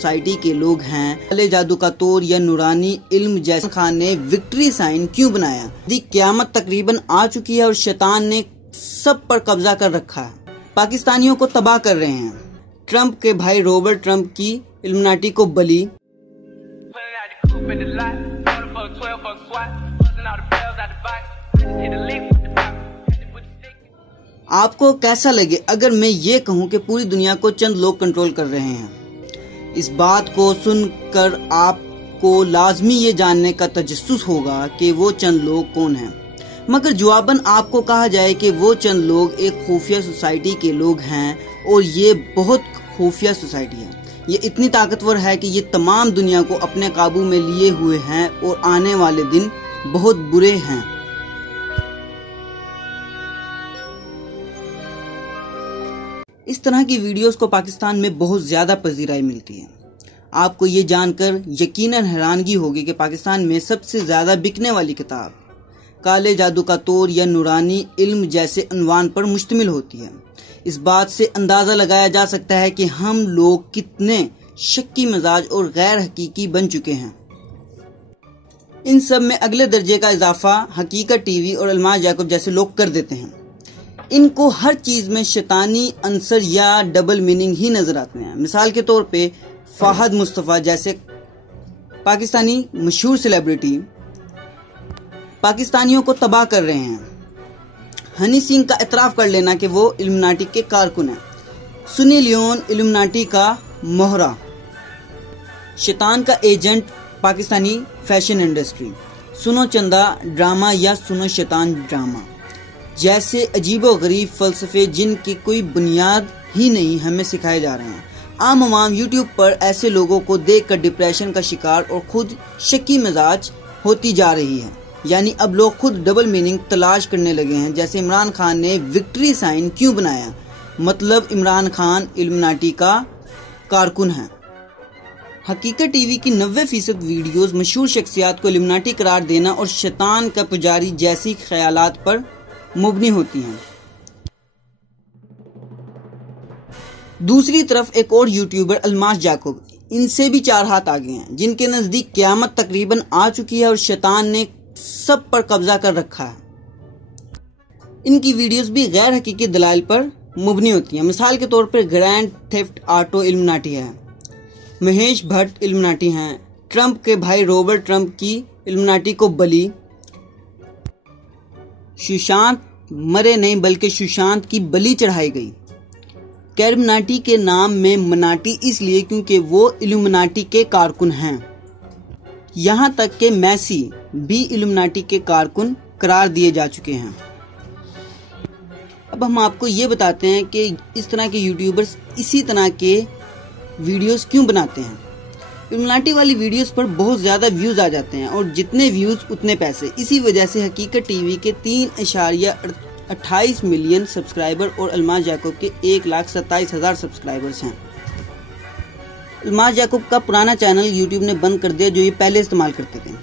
Society के लोग हैं। काले जादू का तोड़ या नूरानी इल्म जैसे खान ने विक्ट्री साइन क्यों बनाया? क़यामत तकरीबन आ चुकी है और शैतान ने सब पर कब्जा कर रखा है। पाकिस्तानियों को तबाह कर रहे हैं। ट्रंप के भाई रॉबर्ट ट्रंप की इल्यूमिनाटी को बली। आपको कैसा लगे अगर मैं ये कहूँ कि पूरी दुनिया को चंद लोग कंट्रोल कर रहे हैं? इस बात को सुनकर आपको लाजमी ये जानने का तजस्सुस होगा कि वो चंद लोग कौन हैं। मगर जवाबन आपको कहा जाए कि वो चंद लोग एक खुफिया सोसाइटी के लोग हैं और ये बहुत खुफिया सोसाइटी है। ये इतनी ताकतवर है कि ये तमाम दुनिया को अपने काबू में लिए हुए हैं और आने वाले दिन बहुत बुरे हैं। इस तरह की वीडियोस को पाकिस्तान में बहुत ज़्यादा पजीराई मिलती है। आपको ये जानकर यकीनन हैरानगी होगी कि पाकिस्तान में सबसे ज़्यादा बिकने वाली किताब काले जादू का तोड़ या नूरानी इल्म जैसे उन्वान पर मुश्तमिल होती है। इस बात से अंदाज़ा लगाया जा सकता है कि हम लोग कितने शक्की मिजाज और गैर हकीकी बन चुके हैं। इन सब में अगले दर्जे का इजाफा हकीकत टीवी और अल्माज याकूब जैसे लोग कर देते हैं। इनको हर चीज में शैतानी अंसर या डबल मीनिंग ही नजर आते हैं। मिसाल के तौर पे फहद मुस्तफ़ा जैसे पाकिस्तानी मशहूर सेलिब्रिटी पाकिस्तानियों को तबाह कर रहे हैं। हनी सिंह का इतराफ कर लेना कि वो इल्यूमिनाटी के कारकुन हैं। सुनी लियोन इल्यूमिनाटी का मोहरा, शैतान का एजेंट पाकिस्तानी फैशन इंडस्ट्री, सुनो चंदा ड्रामा या सुनो शैतान ड्रामा जैसे अजीबोगरीब फलसफे जिनकी कोई बुनियाद ही नहीं हमें सिखाए जा रहे हैं। आम आवाम यूट्यूब पर ऐसे लोगों को देखकर डिप्रेशन का शिकार और खुद शक्की मिजाज होती जा रही है। यानी अब लोग खुद डबल मीनिंग तलाश करने लगे हैं। जैसे इमरान खान ने विक्ट्री साइन क्यों बनाया? मतलब इमरान खान इल्यूमिनाटी का कारकुन है। हकीकत टीवी की 90% वीडियोस मशहूर शख्सियात को इल्यूमिनाटी करार देना और शैतान का पुजारी जैसी ख्यालात पर मुबनी होती हैं। दूसरी तरफ एक और यूट्यूबर अल्माज याकूब, इनसे भी 4 हाथ आगे हैं, जिनके नजदीक क़यामत तकरीबन आ चुकी है और शैतान ने सब पर कब्जा कर रखा है। इनकी वीडियोस भी गैर हकीकी दलाइल पर मुबनी होती हैं। मिसाल के तौर पर ग्रैंड थेफ्ट ऑटो इल्यूमिनाटी है, महेश भट्ट इल्यूमिनाटी हैं, ट्रंप के भाई रॉबर्ट ट्रंप की इल्यूमिनाटी को बली, सुशांत मरे नहीं बल्कि सुशांत की बलि चढ़ाई गई। कैल्यूमिनाटी के नाम में मनाटी इसलिए क्योंकि वो इल्यूमिनाटी के कारकुन हैं। यहाँ तक कि मैसी भी इल्यूमिनाटी के कारकुन करार दिए जा चुके हैं। अब हम आपको ये बताते हैं कि इस तरह के यूट्यूबर्स इसी तरह के वीडियोस क्यों बनाते हैं। इल्यूमिनाटी वाली वीडियोस पर बहुत ज़्यादा व्यूज़ आ जाते हैं और जितने व्यूज़ उतने पैसे। इसी वजह से हकीकत टीवी के 3.28 मिलियन सब्सक्राइबर और अल्माज याकूब के 1,27,000 सब्सक्राइबर्स हैं। अल्माज याकूब का पुराना चैनल यूट्यूब ने बंद कर दिया जो ये पहले इस्तेमाल करते थे।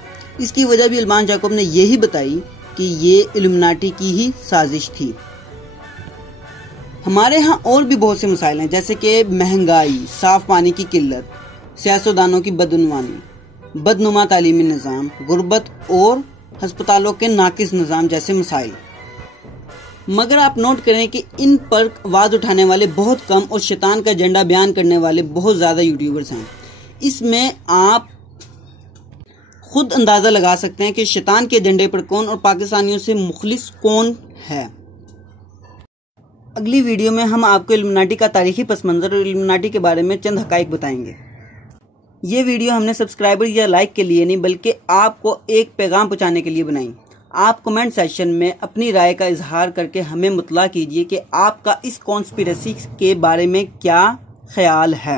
इसकी वजह भी अल्माज याकूब ने यही बताई कि ये इल्यूमिनाटी की ही साजिश थी। हमारे यहाँ और भी बहुत से मसाइल हैं, जैसे कि महंगाई, साफ पानी की किल्लत, सियासतदानों की बदउनवानी, बदनुमा तालीमी निज़ाम, गुर्बत और हस्पतालों के नाकिस निज़ाम जैसे मसाइल। मगर आप नोट करें कि इन पर आवाज़ उठाने वाले बहुत कम और शैतान का एजेंडा बयान करने वाले बहुत ज़्यादा यूट्यूबर्स हैं। इसमें आप खुद अंदाज़ा लगा सकते हैं कि शैतान के एजेंडे पर कौन और पाकिस्तानियों से मुखलिस कौन है। अगली वीडियो में हम आपको इल्यूमिनाटी का तारीखी पस मंज़र और इल्यूमिनाटी के बारे में चंद हक़ाइक़ बताएंगे। ये वीडियो हमने सब्सक्राइबर या लाइक के लिए नहीं बल्कि आपको एक पैगाम पहुंचाने के लिए बनाई। आप कमेंट सेक्शन में अपनी राय का इजहार करके हमें मुतला कीजिए कि आपका इस कॉन्स्पिरेसी के बारे में क्या ख्याल है।